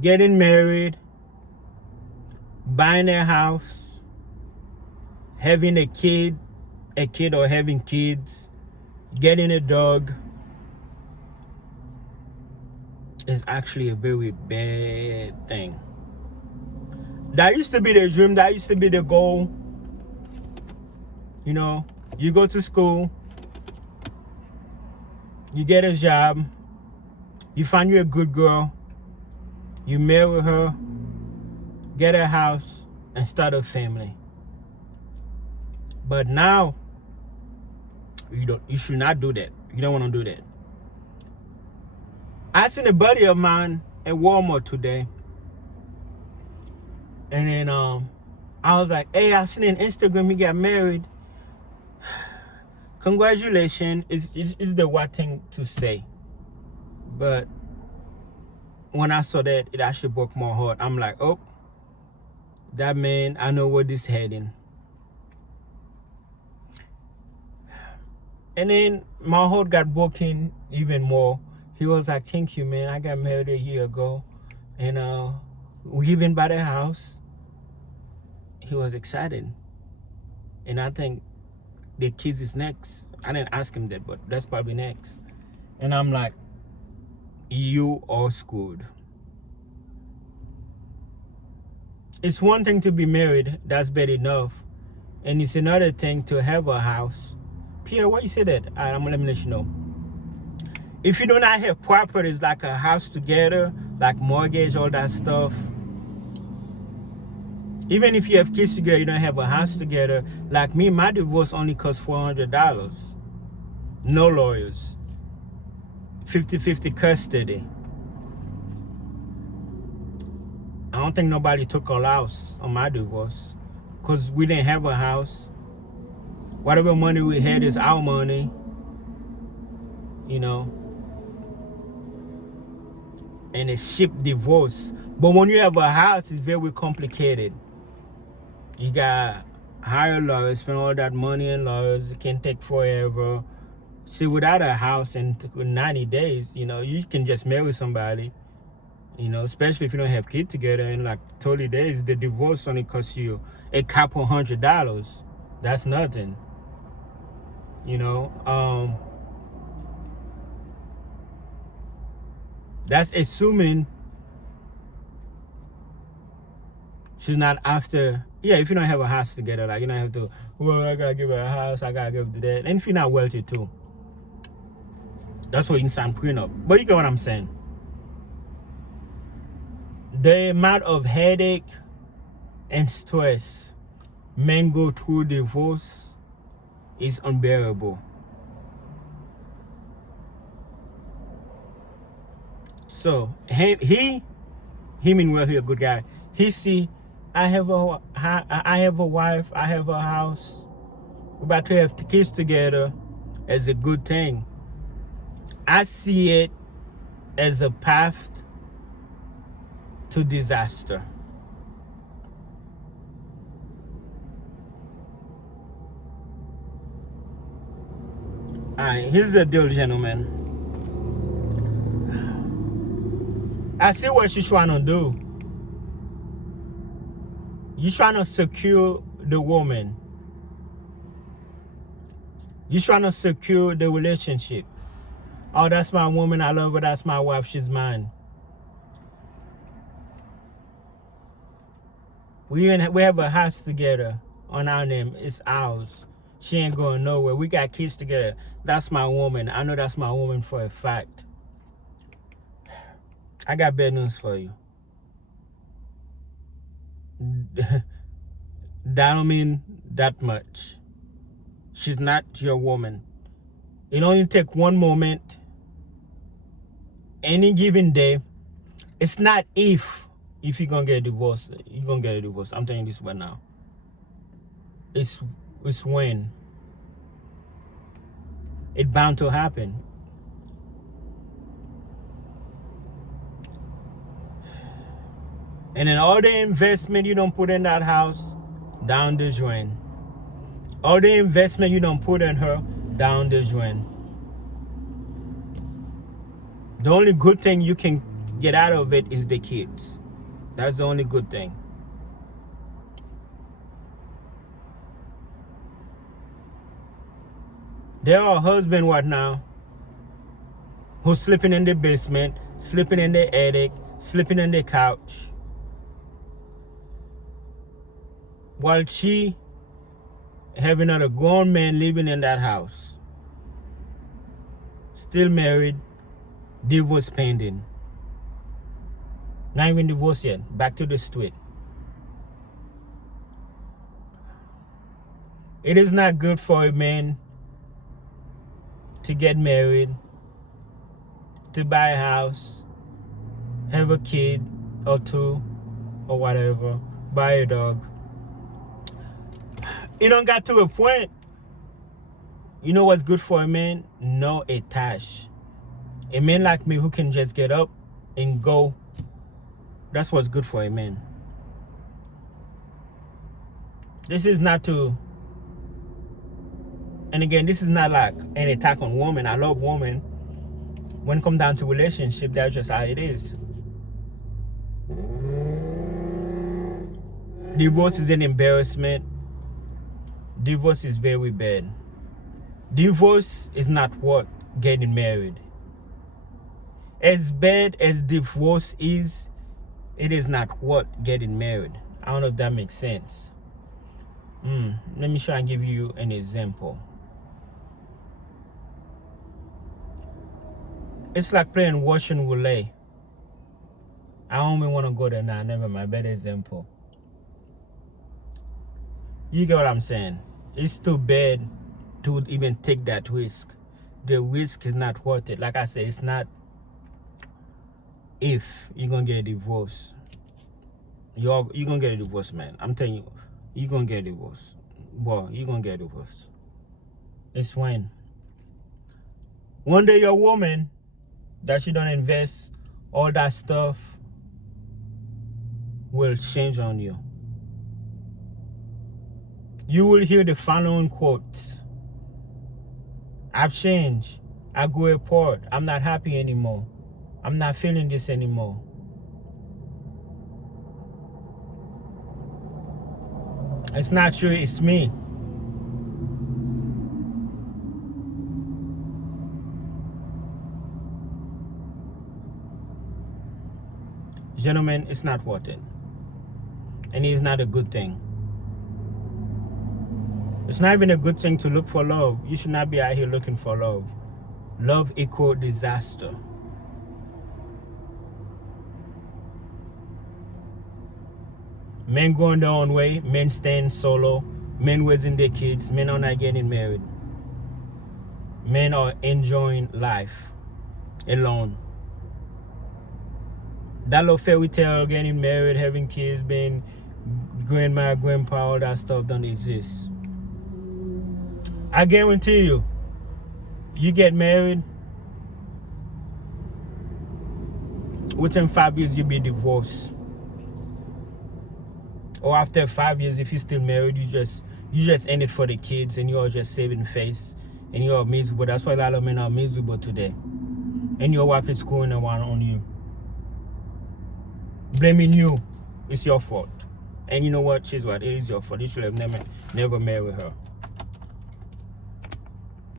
getting married, buying a house, having a kid or having kids, getting a dog is actually a very bad thing. That used to be the dream, that used to be the goal. You know, you go to school, you get a job, you find you a good girl, you marry her, get a house, and start a family. But now, you should not do that. You don't want to do that. I seen a buddy of mine at Walmart today. And then I was like, hey, I seen on Instagram he got married. Congratulations. It's the right thing to say. But when I saw that, it actually broke my heart. I'm like, oh, that man, I know where this heading. And then my heart got broken even more. He was like, thank you, man. I got married a year ago. And we even bought a house. He was excited. And I think the kids is next. I didn't ask him that, but that's probably next. And I'm like, you are screwed. It's one thing to be married. That's bad enough. And it's another thing to have a house. Pierre, why you say that? I'm gonna let you know. If you do not have properties like a house together, like mortgage, all that stuff, even if you have kids together, you don't have a house together. Like me, my divorce only cost $400. No lawyers. 50-50 custody. I don't think nobody took a loss on my divorce because we didn't have a house. Whatever money we had is our money, you know. And it's shipped divorce. But when you have a house, it's very complicated. You got hire lawyers, spend all that money on lawyers. It can take forever. See, without a house in 90 days, you know, you can just marry somebody, you know, especially if you don't have kids together. In like 30 days, the divorce only costs you a couple $100. That's nothing, you know. That's assuming she's not after. Yeah, if you don't have a house together, like you don't have to, well, I gotta give her a house, I gotta give her that. And if you're not wealthy too, that's why you can sign prenup. But you get what I'm saying. The amount of headache and stress men go through divorce is unbearable. So he meanwhile, he a good guy. He see, I have a wife, I have a house, we're about to have kids together as a good thing. I see it as a path to disaster. Alright, here's the deal, gentlemen. I see what she's trying to do. You're trying to secure the woman. You're trying to secure the relationship. Oh, that's my woman. I love her. That's my wife. She's mine. We have a house together on our name. It's ours. She ain't going nowhere. We got kids together. That's my woman. I know that's my woman for a fact. I got bad news for you. That don't mean that much. She's not your woman. It only take one moment, any given day. It's not if you're gonna get a divorce. You're gonna get a divorce. I'm telling you this right now. It's when. It's bound to happen. And then all the investment you don't put in that house, down the drain. All the investment you don't put in her, down the drain. The only good thing you can get out of it is the kids. That's the only good thing. There are husbands right now who's sleeping in the basement, sleeping in the attic, sleeping on the couch, while she having another grown man living in that house. Still married, divorce pending. Not even divorced yet, back to the street. It is not good for a man to get married, to buy a house, have a kid or two or whatever, buy a dog. It don't got to a point. You know what's good for a man? No attach. A man like me who can just get up and go. That's what's good for a man. This is not to, and again, this is not like an attack on women. I love women. When it comes down to relationship, that's just how it is. Divorce is an embarrassment. Divorce is very bad. Divorce is not worth getting married. As bad as divorce is, it is not worth getting married. I don't know if that makes sense. Let me try and give you an example. It's like playing Russian roulette. I don't even want to go there now. Never mind. Better example. You get what I'm saying? It's too bad to even take that risk. The risk is not worth it. Like I said, it's not if you're gonna get a divorce. You're gonna get a divorce, man. I'm telling you, you're gonna get a divorce. Boy, you're gonna get a divorce. It's when. One day your woman that she don't invest all that stuff will change on you. You will hear the following quotes. I've changed. I grew apart. I'm not happy anymore. I'm not feeling this anymore. It's not true, it's me. Gentlemen, it's not worth it. And it's not a good thing. It's not even a good thing to look for love. You should not be out here looking for love. Love equals disaster. Men going their own way, men staying solo, men raising their kids, men are not getting married. Men are enjoying life alone. That little fairy tale, getting married, having kids, being grandma, grandpa, all that stuff don't exist. I guarantee you, you get married, within 5 years you'll be divorced. Or after 5 years, if you're still married, you just end it for the kids and you're just saving face and you're miserable. That's why a lot of men are miserable today. And your wife is screwing around on you. Blaming you. It's your fault. And you know what? She's what? It is your fault. You should have never married her.